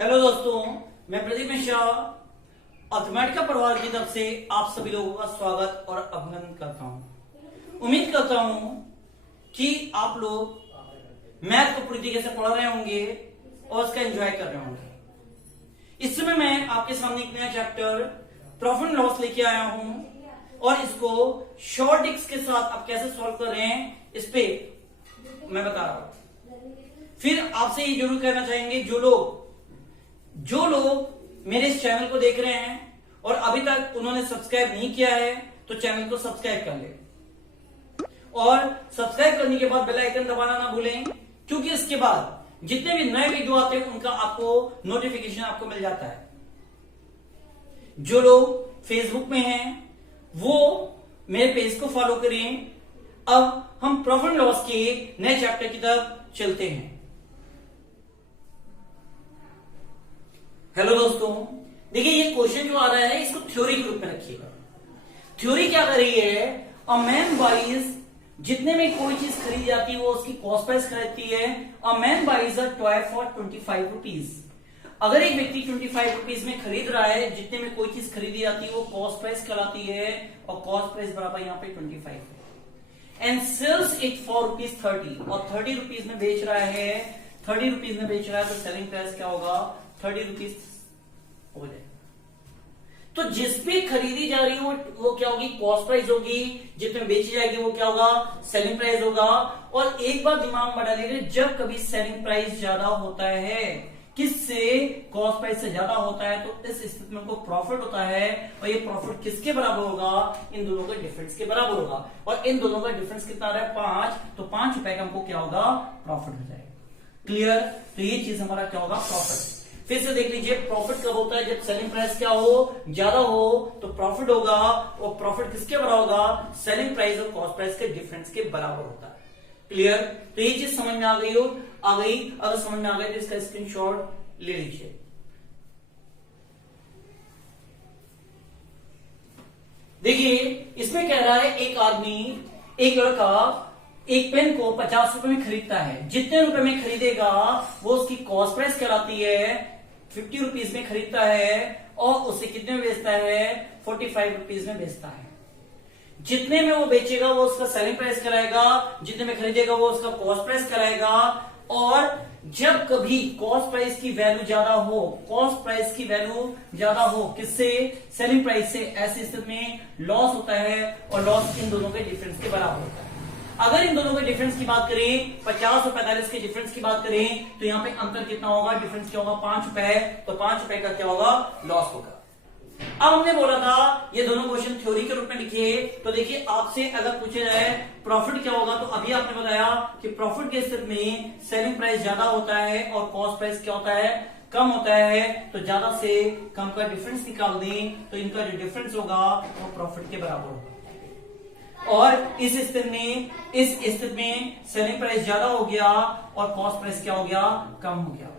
Hello दोस्तों, मैं प्रदीप मिश्रा अर्थमेटिका परिवार की तरफ से आप सभी लोगों का स्वागत और अभिनंदन करता हूं। उम्मीद करता हूं कि आप लोग मैथ को पूरी तरीके से पढ़ रहे होंगे और उसका एंजॉय कर रहे होंगे। इस समय मैं आपके सामने एक नया चैप्टर प्रॉफिट एंड लॉस लेके आया हूं और इसको शॉर्ट ट्रिक्स के साथ आप कैसे सॉल्व कर रहे हैं इस पे मैं बता रहा हूं। फिर आपसे ये जरूर कहना चाहेंगे, जो लोग मेरे इस चैनल को देख रहे हैं और अभी तक उन्होंने सब्सक्राइब नहीं किया है तो चैनल को सब्सक्राइब कर ले और सब्सक्राइब करने के बाद बेल आइकन दबाना ना भूलें, क्योंकि इसके बाद जितने भी नए वीडियो आते हैं उनका आपको नोटिफिकेशन आपको मिल जाता है। जो लोग फेसबुक में हैं वो मेरे पेज को फॉलो करें। अब हम प्रॉफिट एंड लॉस के नए चैप्टर की तरफ चलते हैं। हेलो दोस्तों, देखिए ये क्वेश्चन जो आ रहा है इसको थ्योरी के रूप में रखिएगा। थ्योरी क्या कर रही है, अ मैन बाइज, जितने में कोई चीज खरीदी जाती है वो उसकी कॉस्ट प्राइस खरीदती है। A man buys a toy for 25 rupees. अगर एक व्यक्ति 25 रुपीज में खरीद रहा है, जितने में कोई चीज खरीदी जाती है वो कॉस्ट प्राइस कहलाती है और कॉस्ट प्राइस बराबर यहाँ पे 25 है। एंड सेल्स इट फॉर ₹30 और 30 रुपीज में बेच रहा है। 30 रुपीज में बेच रहा है तो सेलिंग प्राइस क्या होगा, 30 रुपीज हो जाए। तो जिस पे खरीदी जा रही हो वो क्या होगी, कॉस्ट प्राइस होगी। जितने में बेची जाएगी वो क्या होगा, सेलिंग प्राइस होगा। और एक बार दिमाग में डाल लीजिए, जब कभी सेलिंग प्राइस ज्यादा होता है किससे, कॉस्ट प्राइस से ज्यादा होता है, तो इस स्थिति में उनको प्रॉफिट होता है। और ये प्रॉफिट किसके बराबर होगा, इन दोनों के डिफरेंस के बराबर होगा। और इन दोनों का डिफरेंस कितना रहा है, 5, तो 5 रुपए का हमको क्या होगा, प्रॉफिट हो जाएगा। क्लियर। तो ये चीज हमारा क्या होगा, प्रॉफिट। फिर से देख लीजिए, प्रॉफिट कब होता है, जब सेलिंग प्राइस क्या हो, ज्यादा हो तो प्रॉफिट होगा। और प्रॉफिट किसके बराबर होगा, सेलिंग प्राइस और कॉस्ट प्राइस के डिफरेंस के बराबर होता है। क्लियर। तो ये चीज समझ में आ गई अगर समझ में आ गई तो इसका स्क्रीनशॉट ले लीजिए। देखिए इसमें कह रहा है, एक लड़का एक पेन को 50 रुपए में खरीदता है। जितने रुपए में खरीदेगा वो उसकी कॉस्ट प्राइस कहलाती है। 50 रुपीज में खरीदता है और उसे कितने में बेचता है, 45 रुपीज में बेचता है। जितने में वो बेचेगा वो उसका सेलिंग प्राइस कहलाएगा, जितने में खरीदेगा वो उसका कॉस्ट प्राइस कहलाएगा। और जब कभी कॉस्ट प्राइस की वैल्यू ज्यादा हो किससे, सेलिंग प्राइस से, ऐसी स्थिति में लॉस होता है और लॉस इन दोनों के डिफरेंस के बराबर होता है। अगर इन दोनों के डिफरेंस की बात करें, 50 और 45 के डिफरेंस की बात करें, तो यहाँ पे अंतर कितना होगा, डिफरेंस क्या होगा, 5 रुपए। तो 5 रुपए का क्या होगा, लॉस होगा। अब हमने बोला था ये दोनों क्वेश्चन थ्योरी के रूप में लिखिए। तो देखिए आपसे अगर पूछे जाए प्रॉफिट क्या होगा, तो अभी आपने बताया कि प्रॉफिट की स्थिति में सेलिंग प्राइस ज्यादा होता है और कॉस्ट प्राइस क्या होता है, कम होता है। तो ज्यादा से कम का डिफरेंस निकाल दें तो इनका जो डिफरेंस होगा वो प्रॉफिट के बराबर होगा। और इस स्थिति में सेलिंग प्राइस ज्यादा हो गया और कॉस्ट प्राइस क्या हो गया, कम हो गया।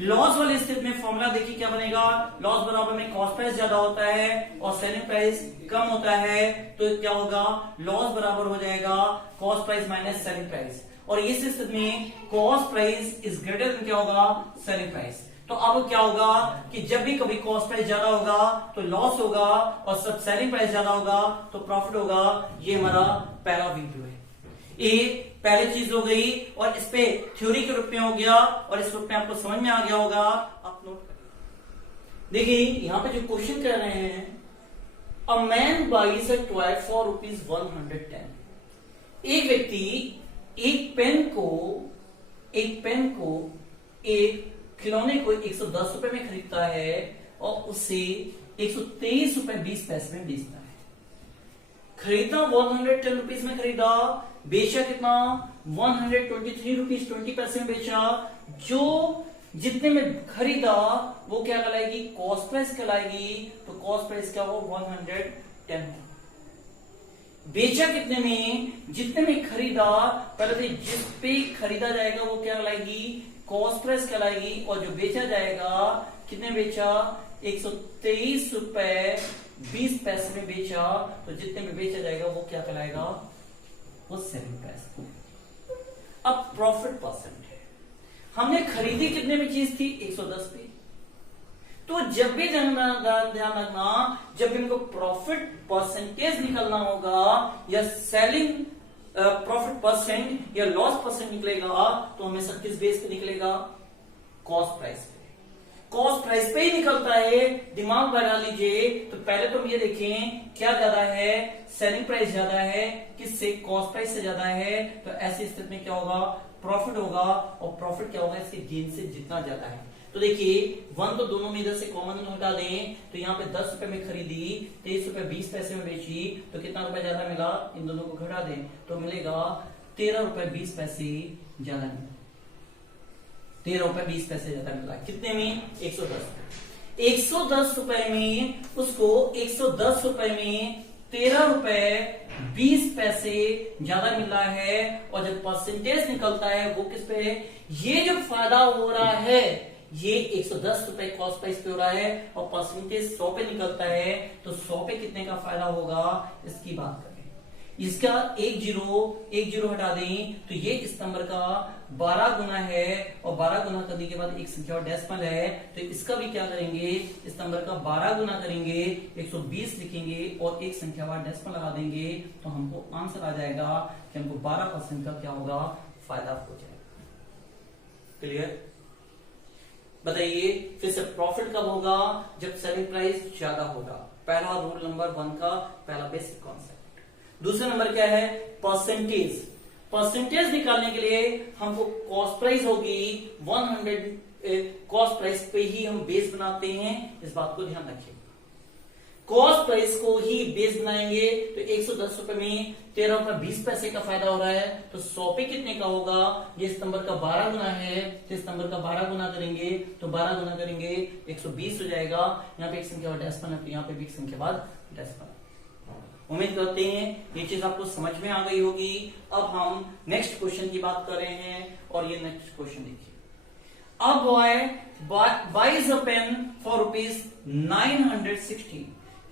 लॉस वाली स्थिति में फॉर्मूला देखिए क्या बनेगा, लॉस बराबर में कॉस्ट प्राइस ज्यादा होता है और सेलिंग प्राइस कम होता है। तो क्या होगा, लॉस बराबर हो जाएगा cost price minus selling price. और इस स्थिति में cost price is greater than क्या होगा, सेलिंग प्राइस। तो अब क्या होगा कि जब भी कभी कॉस्ट प्राइस ज्यादा होगा तो लॉस होगा और सब सेलिंग प्राइस ज्यादा होगा तो प्रॉफिट होगा। ये हमारा पहला वीडियो है। ये पहली चीज हो गई और इस पे थ्योरी के रूप में हो गया और इस रूप में आपको समझ में आ गया होगा। आप नोट करिए। देखिए यहां पे जो क्वेश्चन कर रहे हैं, a man buys a toy for ₹110। एक व्यक्ति एक पेन को एक खिलौने को 110 रुपए में खरीदता है और उसे 123 रुपए 20 पैसे में बेचता है। खरीदा 110 रुपीज में खरीदा, बेचा कितना, 123 रुपीज 20 पैसे में बेचा। जो जितने में खरीदा वो क्या कहलाएगी, कॉस्ट प्राइस कहलाएगी। तो कॉस्ट प्राइस क्या हो, 110। बेचा कितने में, जितने में खरीदा, पहले तो जिस पे खरीदा जाएगा वो क्या कहलाएगी, कॉस्ट प्राइस कहलाएगी। और जो बेचा जाएगा, कितने बेचा, 123 रुपए 20 पैसे में बेचा। तो जितने में बेचा जाएगा वो क्या कहलाएगा, वो सेलिंग प्राइस। अब प्रॉफिट परसेंट है, हमने खरीदी कितने में चीज थी, 110 पे। तो जब भी ध्यान रखना, जब भी इनको प्रॉफिट परसेंटेज निकलना होगा या सेलिंग प्रॉफिट परसेंट या लॉस परसेंट निकलेगा, तो हमेशा किस बेस पे निकलेगा? कॉस्ट प्राइस पे। कॉस्ट प्राइस पे ही निकलता है। दिमाग बना लीजिए। तो पहले तो हम ये देखें क्या ज्यादा है, सेलिंग प्राइस ज्यादा है किससे? कॉस्ट प्राइस से ज्यादा है। तो ऐसी स्थिति में क्या होगा? प्रॉफिट होगा। और प्रॉफिट क्या होगा? इसके गेन से जितना ज्यादा है। तो देखिए 1 तो दोनों में इधर से कॉमन हटा दें, तो यहाँ पे 10 रुपए में खरीदी, 23 रुपए 20 पैसे में बेची, तो कितना रुपए ज्यादा मिला? इन दोनों को घटा दें तो मिलेगा 13 रुपए 20 पैसे ज्यादा मिला। 13 रुपए 20 पैसे ज्यादा मिला। कितने में? 110। 110 रुपए में उसको 110 रुपए में 13 रुपए 20 पैसे ज्यादा मिला है। और जब परसेंटेज निकलता है वो किस पे है? ये जो फायदा हो रहा है ये 110 रुपए कॉस्ट प्राइस पे हो रहा है और परसेंटेज 100 पे निकलता है। तो 100 पे कितने का फायदा होगा इसकी बात करें। इसका एक जीरो हटा दें तो ये इस नंबर का 12 गुना है और 12 गुना करने के बाद एक संख्या और डेसिमल है। तो इसका भी क्या करेंगे? इस नंबर का 12 गुना करेंगे, 120 लिखेंगे और एक संख्या बाद डेसिमल लगा देंगे तो हमको आंसर आ जाएगा कि हमको 12% का क्या होगा? फायदा हो जाएगा। क्लियर? बताइए फिर से प्रॉफिट कब होगा? जब सेलिंग प्राइस ज्यादा होगा। पहला रूल नंबर 1 का पहला बेसिक कॉन्सेप्ट। दूसरा नंबर क्या है? परसेंटेज। परसेंटेज निकालने के लिए हमको कॉस्ट प्राइस होगी 100। कॉस्ट प्राइस पे ही हम बेस बनाते हैं, इस बात को ध्यान रखिए। कॉस्ट प्राइस को ही बेस बनाएंगे तो 110 रुपए में 13 रुपए 20 पैसे का फायदा हो रहा है। तो 100 पे कितने का होगा? ये इस नंबर का 12 गुना है, तो इस नंबर का 12 गुना करेंगे तो 12 गुना करेंगे 120 हो जाएगा। यहाँ पे एक संख्या बाद डेसिमल है तो यहाँ पे भी एक संख्या बाद डेसिमल। उम्मीद करते हैं ये चीज आपको समझ में आ गई होगी। अब हम नेक्स्ट क्वेश्चन की बात कर रहे हैं और ये नेक्स्ट क्वेश्चन देखिए। अब boy buys a pen for rupees 960।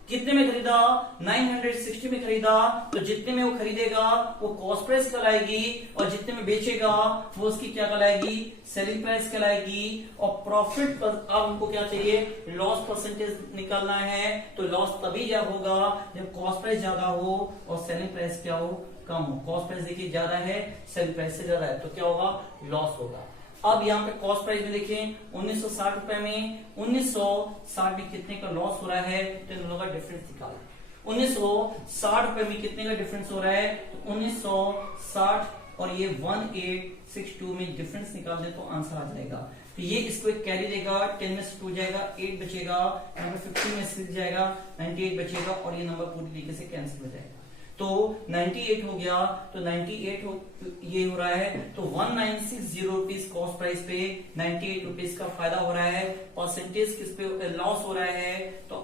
कितने में खरीदा? 960 में खरीदा। तो जितने में वो खरीदेगा वो कॉस्ट प्राइस कहलाएगी और जितने में बेचेगा वो उसकी क्या कहलाएगी? सेलिंग प्राइस कहलाएगी। और प्रॉफिट पर अब हमको क्या चाहिए? लॉस परसेंटेज निकालना है। तो लॉस तभी जब होगा जब कॉस्ट प्राइस ज्यादा हो और सेलिंग प्राइस क्या हो? कम हो। कॉस्ट प्राइस देखिए ज्यादा है, सेलिंग प्राइस से ज्यादा है, तो क्या होगा? लॉस होगा। अब यहाँ पे कॉस्ट प्राइस में देखें 1960 रुपए में 1960 में कितने का लॉस हो रहा है? तो इन दोनों का डिफरेंस निकालें। 1960 रुपए में कितने का डिफरेंस हो रहा है? तो 1960 और ये 1862 में डिफरेंस निकाल दे तो आंसर आ जाएगा। तो ये इसको एक कैरी देगा, 10 में से 2 जाएगा, 8 बचेगा, यहाँ पे 50 में से जाएगा, 98 बचेगा और ये नंबर पूरी तरीके से कैंसिल हो जाएगा। तो 98 हो गया। तो 98 ये हो रहा है तो 1960 रुपीज कॉस्ट प्राइस पे 98 रुपीज का फायदा हो रहा है। परसेंटेज किस पे? लॉस हो रहा है। तो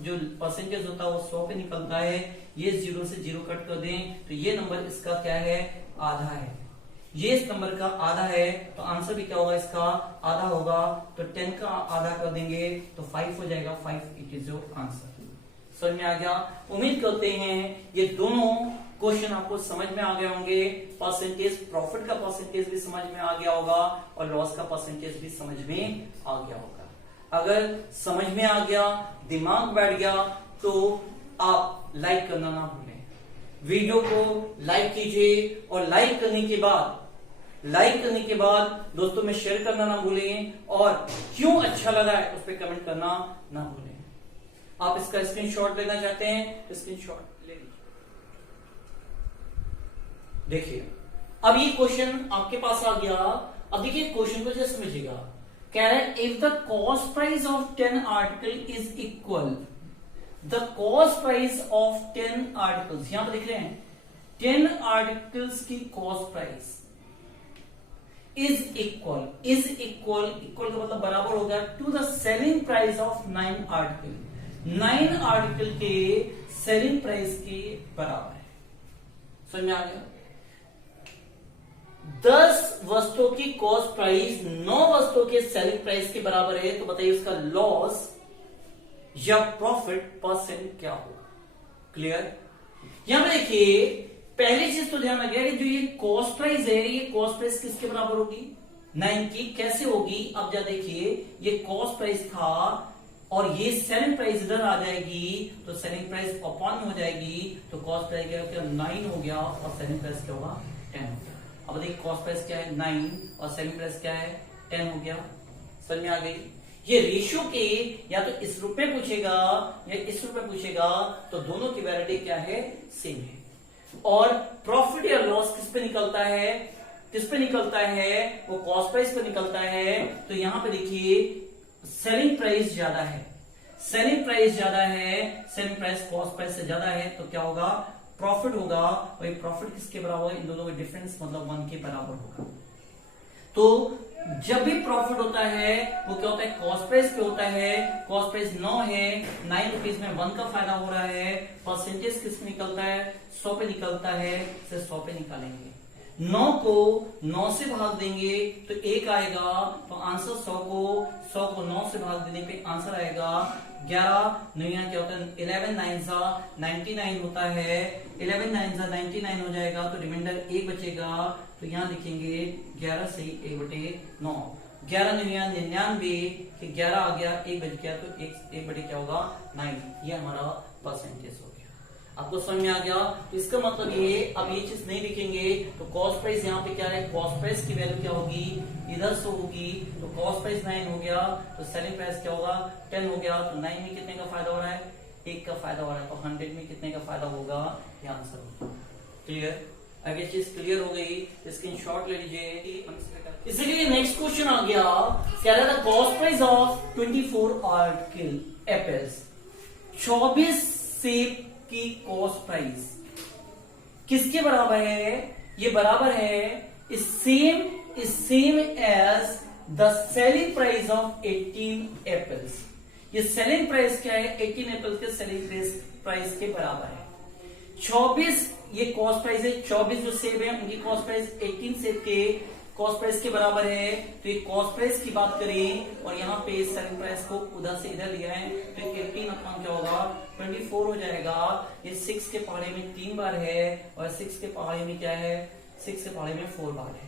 जो परसेंटेज होता है वो 100 पे निकलता है। ये 0 से 0 कट कर दें तो ये नंबर इसका क्या है? आधा है। ये इस नंबर का आधा है तो आंसर भी क्या होगा? इसका आधा होगा। तो 10 का आधा कर देंगे तो 5 हो जाएगा। 5 इट इज योर आंसर। समझ में आ गया? उम्मीद करते हैं ये दोनों क्वेश्चन आपको समझ में आ गए होंगे। परसेंटेज, प्रॉफिट का परसेंटेज भी समझ में आ गया होगा और लॉस का परसेंटेज भी समझ में आ गया होगा। अगर समझ में आ गया, दिमाग बैठ गया तो आप लाइक करना ना भूलें। वीडियो को लाइक कीजिए और लाइक करने के बाद दोस्तों में शेयर करना ना भूलें और क्यों अच्छा लगा है उस पर कमेंट करना ना भूलें। आप इसका स्क्रीनशॉट लेना चाहते हैं तो स्क्रीनशॉट ले लीजिए। देखिए अब ये क्वेश्चन आपके पास आ गया। अब देखिए क्वेश्चन को जस्ट समझिएगा। कह रहा है if the cost price of 10 article is equal, the cost price of 10 articles, यहां पर देख रहे हैं 10 आर्टिकल्स की कॉस्ट प्राइस इज इक्वल का मतलब बराबर हो गया to the selling price of 9 article. 9 article के सेलिंग प्राइस के बराबर है। समझ में आ गया? 10 वस्तुओं की कॉस्ट प्राइस 9 वस्तुओं के सेलिंग प्राइस के बराबर है। तो बताइए उसका लॉस या प्रॉफिट परसेंट क्या होगा? क्लियर? यहां पर देखिए पहली चीज तो ध्यान रखिए कि जो ये कॉस्ट प्राइस है ये कॉस्ट प्राइस किसके बराबर होगी? 9 की। कैसे होगी? अब जरा देखिए ये कॉस्ट प्राइस था और ये सेलिंग प्राइस इधर आ जाएगी तो सेलिंग प्राइस अपॉन हो जाएगी, तो कॉस्ट प्राइस क्या 9 हो गया और सेलिंग प्राइस क्या होगा 10 हो गया। अब देखिए कॉस्ट प्राइस क्या है 9 और सेलिंग प्राइस क्या है 10 हो गया। समझ में आ गई। ये रेशियो के या तो इस रूप में पूछेगा या इस रूप में पूछेगा तो दोनों की वैरायटी क्या है सेम है। और प्रॉफिट या लॉस किस पे निकलता है, किस पे निकलता है, वो कॉस्ट प्राइस पे निकलता है। तो यहां पे देखिए सेलिंग प्राइस ज्यादा है, सेलिंग प्राइस ज्यादा है, सेलिंग प्राइस कॉस्ट प्राइस से ज्यादा है, तो क्या होगा प्रॉफिट होगा। और ये प्रॉफिट किसके बराबर, इन दोनों का डिफरेंस मतलब 1 के बराबर होगा। तो जब भी प्रॉफिट होता है वो क्या होता है कॉस्ट प्राइस पे होता है। कॉस्ट प्राइस 9 है, 9 रुपीज में 1 का फायदा हो रहा है। परसेंटेज किस में निकलता है 100 पे निकलता है, इसे 100 पे निकालेंगे। 9 को 9 से भाग देंगे तो 1 आएगा, तो आंसर 100 को 9 से भाग देने पे आंसर आएगा 11। नहीं क्या होता है 11 9 99 होता है, 11 9 99 हो जाएगा तो रिमाइंडर 1 बचेगा। तो यहां लिखेंगे 11 से 1/9, 11 99 कि 11 आ गया 1 बच गया तो 1 बटे क्या होगा 9। ये हमारा परसेंटेज हो गया। आपको समझ में आ गया। तो इसका मतलब ये अब ये चीज नहीं लिखेंगे तो कॉस्ट प्राइस यहाँ पे क्या है, कॉस्ट प्राइस की वैल्यू क्या होगी इधर से होगी, तो कॉस्ट प्राइस 9 हो गया तो सेलिंग प्राइस क्या होगा 10 हो गया। तो 9 में कितने का फायदा हो रहा है 1 का फायदा हो रहा है, तो 100 में कितने का फायदा होगा ये आंसर होगा। क्लियर, अगर चीज क्लियर हो गई स्क्रीनशॉट ले लीजिए। इसीलिए नेक्स्ट क्वेश्चन आ गया, क्या रहा था cost price of 24 article apples, 24 सेब की कॉस्ट प्राइस किसके बराबर है, ये बराबर है same as the selling price of 18 apples. ये सेलिंग प्राइस क्या है 18 एप्पल्स के सेलिंग प्राइस के बराबर है। 24 ये कॉस्ट प्राइस है, 24 जो सेब है उनकी कॉस्ट प्राइस 18 सेब के कॉस्ट प्राइस के बराबर है। तो ये कॉस्ट प्राइस की बात करें और यहाँ पे सेलिंग प्राइस को उधर से इधर लिया है तो 18 अपॉन क्या होगा 24 हो जाएगा। ये 6 के पहाड़े में 3 बार है और 6 के पहाड़े में क्या है 6 के पहाड़े में 4 बार है।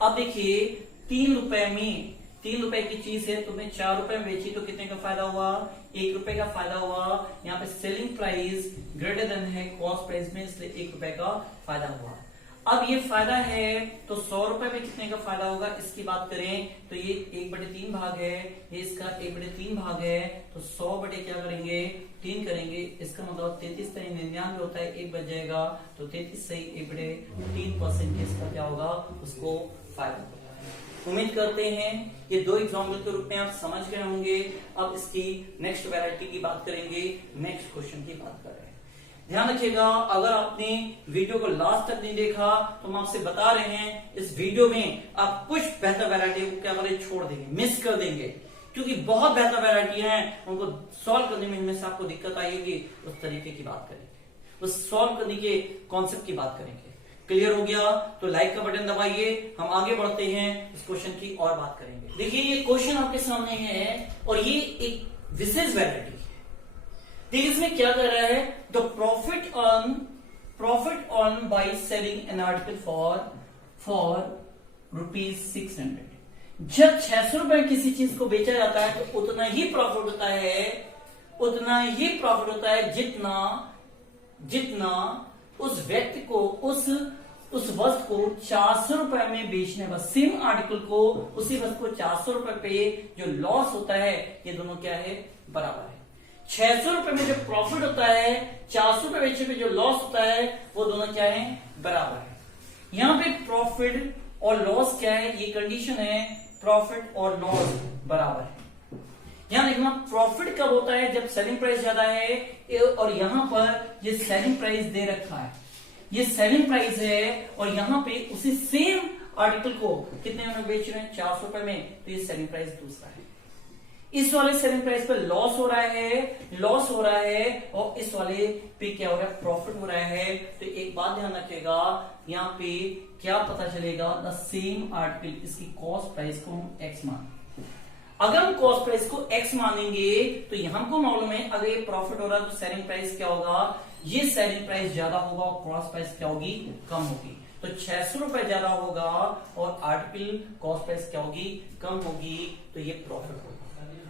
अब देखिए 3 रुपए की चीज है तुमने 4 रुपए में बेची तो कितने का फायदा हुआ 1 रुपए का फायदा हुआ। यहाँ पे सेलिंग प्राइस ग्रेटर देन है कॉस्ट प्राइस में, इसलिए 1 रुपए का फायदा हुआ। अब ये फायदा है तो 100 रुपए में कितने का फायदा होगा इसकी बात करें तो ये 1/3 भाग है, ये इसका 1/3 भाग है, तो 100 बटे क्या करेंगे 3 करेंगे। इसका मतलब 33 99 होता है 1 बच जाएगा तो 33 सही 1/3 परसेंटेज का क्या होगा उसको फायदा होगा। उम्मीद करते हैं ये 2 एग्जाम्पल के रूप में आप समझ गए होंगे। अब इसकी नेक्स्ट वैरायटी की बात करेंगे, नेक्स्ट क्वेश्चन की बात कर रहे हैं। ध्यान रखिएगा अगर आपने वीडियो को लास्ट तक नहीं देखा तो हम आपसे बता रहे हैं इस वीडियो में आप कुछ बेहतर वैरायटी को क्या करें छोड़ देंगे, मिस कर देंगे, क्योंकि बहुत बेहतर वैरायटी हैं उनको सॉल्व करने में हमेशा आपको दिक्कत आएगी। उस तरीके की बात करेंगे, उस सॉल्व करने के कॉन्सेप्ट की बात करेंगे। क्लियर हो गया तो लाइक का बटन दबाइए, हम आगे बढ़ते हैं इस क्वेश्चन की और बात करेंगे। देखिए ये क्वेश्चन आपके सामने है और ये एक विशेष वैरायटी है। देखिए इसमें क्या कर रहा है the profit earn by selling an article for ₹600। जब 600 रुपए किसी चीज को बेचा जाता है तो उतना ही प्रॉफिट होता है जितना उस व्यक्ति को उस वस्तु को 400 रुपए में बेचने पर, सेम आर्टिकल को उसी वस्तु को 400 रुपए पे जो लॉस होता है ये दोनों क्या है बराबर है। 600 रुपए में जो प्रॉफिट होता है 400 रुपए बेचने पे जो लॉस होता है वो दोनों क्या है बराबर है। यहां पे प्रॉफिट और लॉस क्या है, ये कंडीशन है प्रॉफिट और लॉस बराबर है। यहां देखना प्रॉफिट कब होता है जब सेलिंग प्राइस ज्यादा है, और यहां पर ये सेलिंग प्राइस दे रखा है, ये सेलिंग प्राइस है और यहां पे उसी सेम आर्टिकल को कितने में बेच रहे हैं 400 रुपए में, तो ये सेलिंग प्राइस दूसरा है। इस वाले सेलिंग प्राइस पे लॉस हो रहा है और इस वाले पे क्या हो रहा है प्रॉफिट हो रहा है। तो एक बात ध्यान रखिएगा यहाँ पे क्या पता चलेगा द सेम आर्टिकल, इसकी कॉस्ट प्राइस को हम एक्स मान, अगर हम कॉस्ट प्राइस को एक्स मानेंगे तो हमको मालूम है अगर ये प्रॉफिट हो रहा है तो सेलिंग प्राइस क्या होगा, ये सेलिंग प्राइस ज्यादा होगा और कॉस्ट प्राइस क्या होगी कम होगी। तो 600 रुपए ज्यादा होगा और आर्टिकल कॉस्ट प्राइस क्या होगी कम होगी, तो ये प्रॉफिट होगा।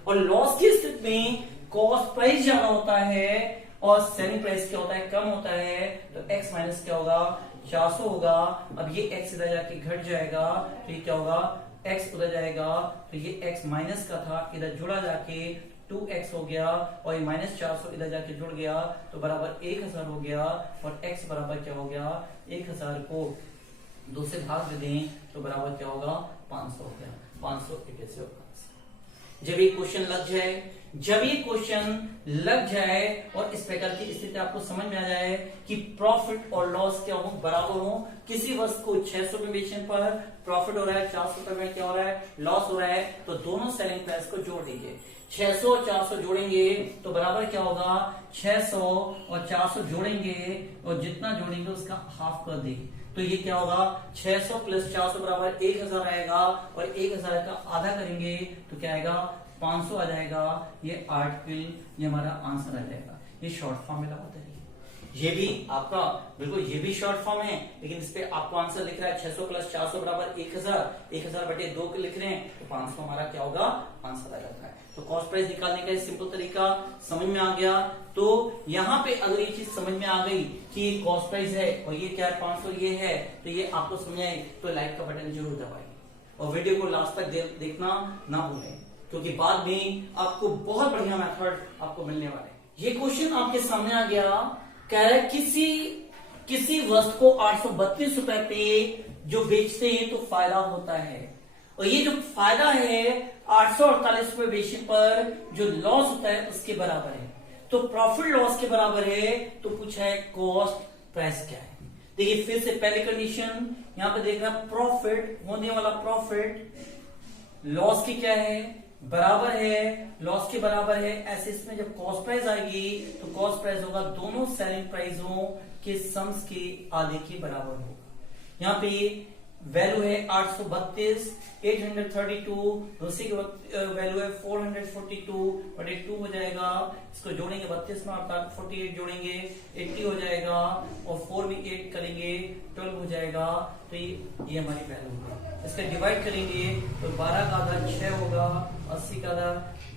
और लॉस की स्थिति में कॉस्ट प्राइस ज्यादा होता है और सेलिंग प्राइस क्या होता है, कम होता है, तो x माइनस क्या होगा, 400 होगा। अब ये x इधर जाके घट जाएगा तो ये क्या होगा, x उधर जाएगा तो ये x माइनस का था, इधर जुड़ा जाके 2x हो गया और ये माइनस 400 इधर जाके जुड़ गया तो बराबर 1000 हो गया और x बराबर क्या हो गया, 1000 को 2 से भाग दे दें तो बराबर क्या होगा, 500 हो गया। 500 इक्कीस से होगा। जब ये क्वेश्चन लग जाए, जब ये क्वेश्चन लग जाए और इस प्रकार की स्थिति आपको समझ में आ जाए कि प्रॉफिट और लॉस क्या हो, बराबर हो, किसी वस्तु को 600 में बेचने पर प्रॉफिट हो रहा है, 400 रुपए में क्या हो रहा है, लॉस हो रहा है, तो दोनों सेलिंग प्राइस को जोड़ दीजिए। 600 और 400 जोड़ेंगे तो बराबर क्या होगा, 600 और 400 जोड़ेंगे और जितना जोड़ेंगे उसका हाफ कर देंगे तो ये क्या होगा, 600 प्लस 400 बराबर 1000 आएगा और 1000 का आधा करेंगे तो क्या आएगा, 500 आ जाएगा। ये आर्टिकल, ये हमारा आंसर आ जाएगा। ये शॉर्ट फॉर्म में लगाते रहिए। ये भी आपका बिल्कुल, ये भी शॉर्ट फॉर्म है लेकिन इस पे आपको आंसर लिख रहा है 600 प्लस 400 बराबर 1000, 1000 बटे 2 के लिख रहे हैं तो 500 हमारा क्या होगा, आंसर आ जाता है। तो कॉस्ट प्राइस निकालने का सिंपल तरीका समझ में आ गया। तो यहाँ पे अगर ये चीज समझ में आ गई कि ये कॉस्ट प्राइस है और ये क्या है, 500 ये है, तो ये आपको समझ आए तो लाइक का बटन जरूर दबाइए और वीडियो को लास्ट तक देखना ना भूलें क्योंकि बाद में आपको बहुत बढ़िया मेथड आपको मिलने वाला है। ये क्वेश्चन आपके सामने आ गया, कह रहा है किसी वस्तु को 832 रुपए पे जो बेचते हैं तो फायदा होता है और ये जो फायदा है 848 रुपए बेचने पर जो लॉस होता है उसके बराबर है। तो प्रॉफिट लॉस के बराबर है तो पूछा है कॉस्ट प्राइस क्या है। देखिए फिर से पहली कंडीशन यहां पे देख रहा प्रॉफिट, होने वाला प्रॉफिट लॉस की क्या है, बराबर है, लॉस के बराबर है। ऐसे इसमें जब कॉस्ट प्राइस आएगी तो कॉस्ट प्राइस होगा दोनों सेलिंग प्राइसों के सम्स के आधे के बराबर होगा। यहाँ पे वैल्यू है 832, 832, दूसरी वैल्यू है 442 बटे 2 हो जाएगा। इसको जोड़ेंगे 32 में 48 जोड़ेंगे 80 हो जाएगा और 4 में 8 करेंगे 12 हो जाएगा। तो ये हमारी वैल्यू होगा। इसका डिवाइड करेंगे तो 12 का आधा 6 होगा, 80 का आधा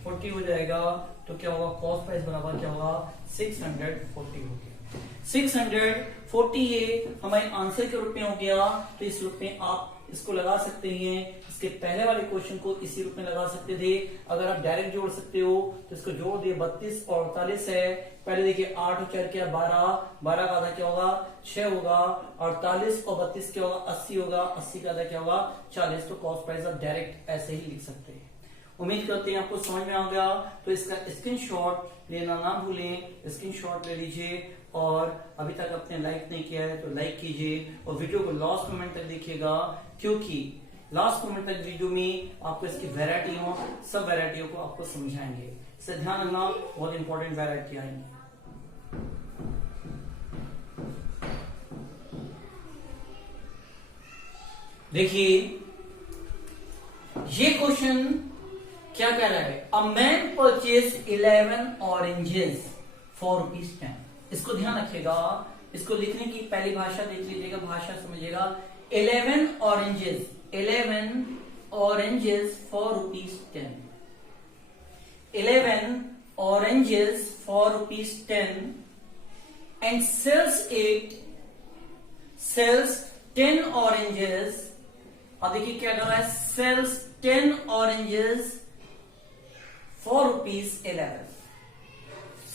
40 हो जाएगा। तो क्या होगा, कॉस्ट प्राइस बराबर क्या होगा, 640 हो गया। 640 ये हमारे आंसर के रूप में हो गया। तो इस रूप में आप इसको लगा सकते हैं। इसके पहले वाले क्वेश्चन को इसी रूप में लगा सकते थे। अगर आप डायरेक्ट जोड़ सकते हो तो इसको जोड़ दिए 32 और 48 है। पहले देखिए 8 4 क्या 12, 12 का आधा क्या होगा 6 होगा, 48 और 32 क्या होगा 80 होगा, 80 का आधा क्या होगा 40। तो कॉस्ट प्राइस आप डायरेक्ट ऐसे ही लिख सकते हैं। उम्मीद करते हैं आपको समझ में आ गया। तो इसका स्क्रीनशॉट लेना ना भूलें, स्क्रीनशॉट ले लीजिए और अभी तक आपने लाइक नहीं किया है तो लाइक कीजिए और वीडियो को लास्ट मोमेंट तक देखिएगा क्योंकि लास्ट मोमेंट तक वीडियो में आपको इसकी वैरायटियों, सब वैरायटियों को आपको समझाएंगे। इसे ध्यान रखना, बहुत इंपॉर्टेंट वैरायटी आएंगी। देखिए ये क्वेश्चन क्या कह रहा है, a man purchase 11 oranges for ₹10। इसको ध्यान रखिएगा, इसको लिखने की पहली भाषा देख लीजिएगा, भाषा समझिएगा। 11 oranges, 11 oranges for ₹10। 11 oranges for ₹10 and sells 10 oranges. और देखिए क्या कर रहा है, सेल्स 10 ऑरेंजेस फॉर ₹11,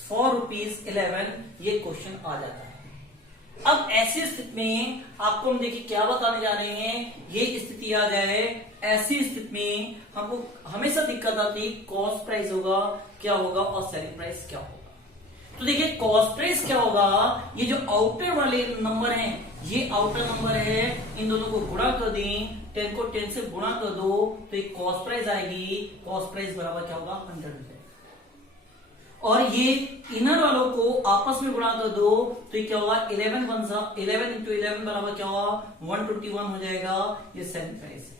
फॉर ₹11। ये क्वेश्चन आ जाता है। अब ऐसी स्थिति में आपको हम देखिए क्या बताने जा रहे हैं, ये स्थिति आ जाए, ऐसी स्थिति में हमको हमेशा दिक्कत आती है, कॉस्ट प्राइस होगा क्या होगा और सेलिंग प्राइस क्या होगा। तो देखिए कॉस्ट प्राइस क्या होगा, ये जो आउटर वाले नंबर हैं, ये आउटर नंबर है, इन दोनों को गुणा कर दें, 10 को 10 से गुणा कर दो तो एक कॉस्ट प्राइस आएगी। कॉस्ट प्राइस बराबर क्या होगा 100 हो जाएगा। और ये इनर वालों को आपस में गुणा कर दो तो ये क्या होगा 11 इंटू 11 बराबर क्या होगा 121 हो जाएगा। ये सेलिंग प्राइस है।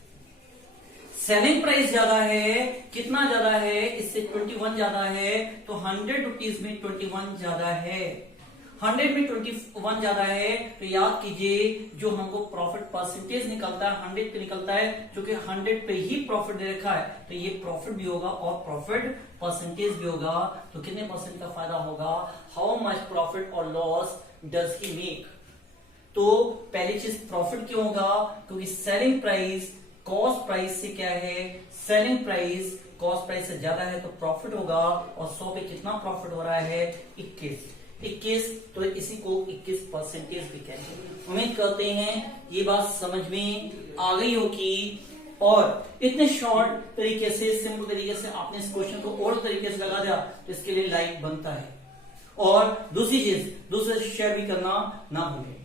सेलिंग प्राइस ज्यादा है, कितना ज्यादा है, इससे 21 ज्यादा है, तो 100 रुपीज में 21 ज्यादा है। 100 में 21 ज्यादा है, तो याद कीजिए जो हमको प्रॉफिट परसेंटेज निकलता है 100 पे निकलता है, जो कि 100 पे ही प्रॉफिट दे रखा है, तो ये प्रॉफिट भी होगा और प्रॉफिट परसेंटेज भी होगा। तो कितने परसेंट का फायदा होगा, हाउ मच प्रॉफिट और लॉस डज ही मेक। तो पहली चीज प्रॉफिट क्यों होगा, क्योंकि सेलिंग प्राइस कॉस्ट प्राइस से क्या है, सेलिंग प्राइस कॉस्ट प्राइस से ज्यादा है तो प्रॉफिट होगा। और 100 पे कितना प्रॉफिट हो रहा है, 21, तो इसी को 21% भी कहते हैं। उम्मीद करते हैं ये बात समझ में आ गई होगी, और इतने शॉर्ट तरीके से, सिंपल तरीके से आपने इस क्वेश्चन को और तरीके से लगा दिया तो इसके लिए लाइक बनता है। और दूसरी चीज, दूसरे से शेयर भी करना ना भूलें।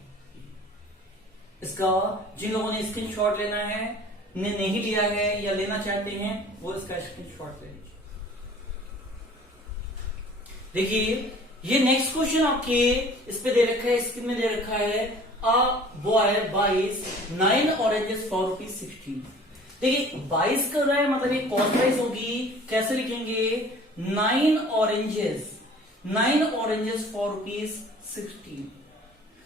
इसका जिन लोगों ने स्क्रीनशॉट लेना है, ने नहीं लिया है या लेना चाहते हैं, वो इसका स्क्रीनशॉट ले लीजिए। देखिए ये नेक्स्ट क्वेश्चन आपके इस पे दे रखा है, स्क्रीन में दे रखा है, a boy buys 9 oranges for ₹16। देखिए 22 कर रहा है, मतलब ये कॉस्ट प्राइस होगी, कैसे लिखेंगे, 9 oranges for ₹16,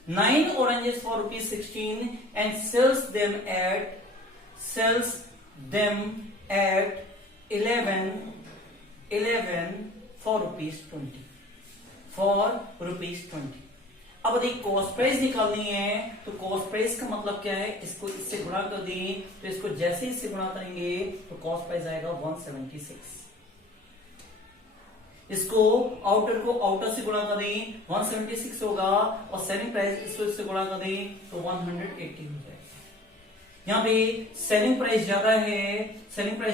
9 oranges for ₹16 and sells them at 11 for ₹20, अब देखिए कॉस्ट प्राइस निकालनी है, तो कॉस्ट प्राइस का मतलब क्या है, इसको इससे गुणा कर दें, तो इसको जैसे इससे गुणा करेंगे तो कॉस्ट प्राइस आएगा 176। इसको आउटर को आउटर से गुणा कर दें 176 होगा, और सेलिंग प्राइस इसको इससे गुणा कर दें तो 180 हो जाएगा। यहाँ पे सेलिंग प्राइस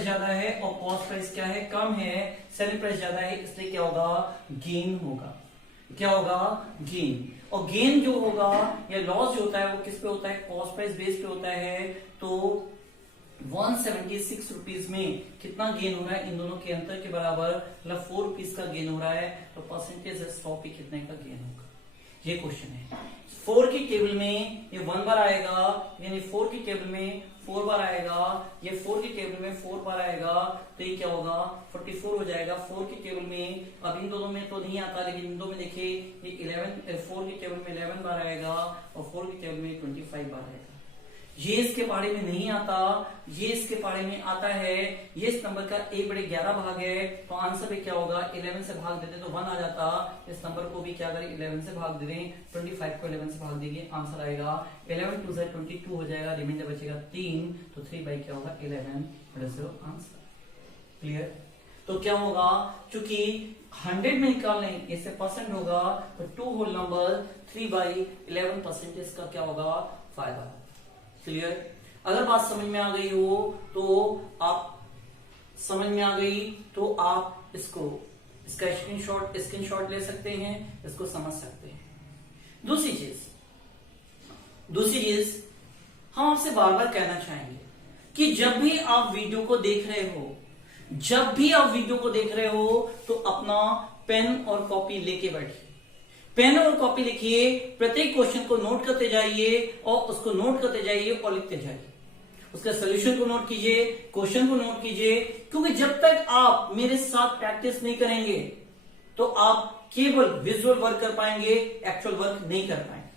ज्यादा है और कॉस्ट प्राइस क्या है, कम है। सेलिंग प्राइस ज्यादा है इसलिए क्या होगा, गेन होगा। क्या होगा, गेन। और गेन जो होगा या लॉस जो होता है वो किस पे होता है, कॉस्ट प्राइस बेस पे होता है। तो 176 रुपीज में कितना गेन हो रहा है, इन दोनों के अंतर के बराबर, मतलब 4 रुपीज का गेन हो रहा है। तो परसेंटेज 100 पे कितने का गेन होगा, ये क्वेश्चन है। 4 की टेबल में ये 1 बार आएगा, यानी 4 की टेबल में 4 बार आएगा, ये 4 की टेबल में 4 बार आएगा, तो ये क्या होगा, 44 हो जाएगा। 4 की टेबल में, अब इन दोनों में तो नहीं आता, लेकिन इन दोनों में देखिए ये 4 की टेबल में 11 बार आएगा और 4 की टेबल में 25 बार आएगा। ये इसके पारे में नहीं आता, ये इसके पारे में आता है। ये इस नंबर का 1/11 भाग है, तो आंसर पे क्या होगा, 11 से भाग देते तो 1 आ जाता। इस नंबर को भी क्या करें, 11 से भाग दे दें, 25 को 11 से भाग देंगे, आंसर आएगा 11 2 22 हो जाएगा, रिमाइंडर बचेगा 3, तो 3 बाई क्या होगा 11, आंसर क्लियर। तो क्या होगा, चूंकि 100 में निकालने इससे परसेंट होगा, तो 2 होल नंबर 3/11% का क्या होगा, फायदा। क्लियर। अगर बात समझ में आ गई हो तो आप इसका स्क्रीनशॉट ले सकते हैं, इसको समझ सकते हैं। दूसरी चीज हम आपसे बार बार कहना चाहेंगे कि जब भी आप वीडियो को देख रहे हो तो अपना पेन और कॉपी लेके बैठिए। पेन और कॉपी लिखिए, प्रत्येक क्वेश्चन को नोट करते जाइए और उसको नोट करते जाइए और लिखते जाइए। उसका सोल्यूशन को नोट कीजिए, क्वेश्चन को नोट कीजिए, क्योंकि जब तक आप मेरे साथ प्रैक्टिस नहीं करेंगे तो आप केवल विजुअल वर्क कर पाएंगे, एक्चुअल वर्क नहीं कर पाएंगे,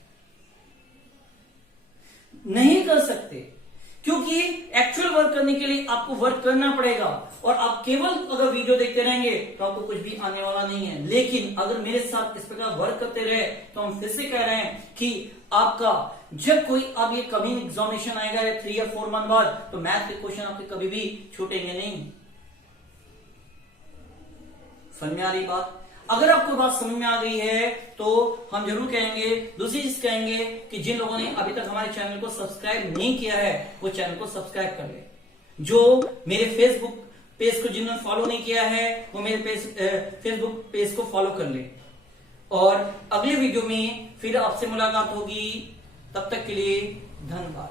नहीं कर सकते, क्योंकि एक्चुअल वर्क करने के लिए आपको वर्क करना पड़ेगा। और आप केवल अगर वीडियो देखते रहेंगे तो आपको कुछ भी आने वाला नहीं है। लेकिन अगर मेरे साथ इस प्रकार वर्क करते रहे तो हम फिर से कह रहे हैं कि आपका जब कोई अब ये कमिंग एग्जामिनेशन आएगा 3 या 4 मंथ बाद, तो मैथ के क्वेश्चन आपके कभी भी छूटेंगे नहीं। समझ में आ रही बात? अगर आपको बात समझ में आ गई है तो हम जरूर कहेंगे, दूसरी चीज कहेंगे कि जिन लोगों ने अभी तक हमारे चैनल को सब्सक्राइब नहीं किया है वो चैनल को सब्सक्राइब कर ले। जो मेरे फेसबुक पेज को जिन्होंने फॉलो नहीं किया है वो मेरे फेसबुक पेज को फॉलो कर ले। और अगले वीडियो में फिर आपसे मुलाकात होगी, तब तक के लिए धन्यवाद।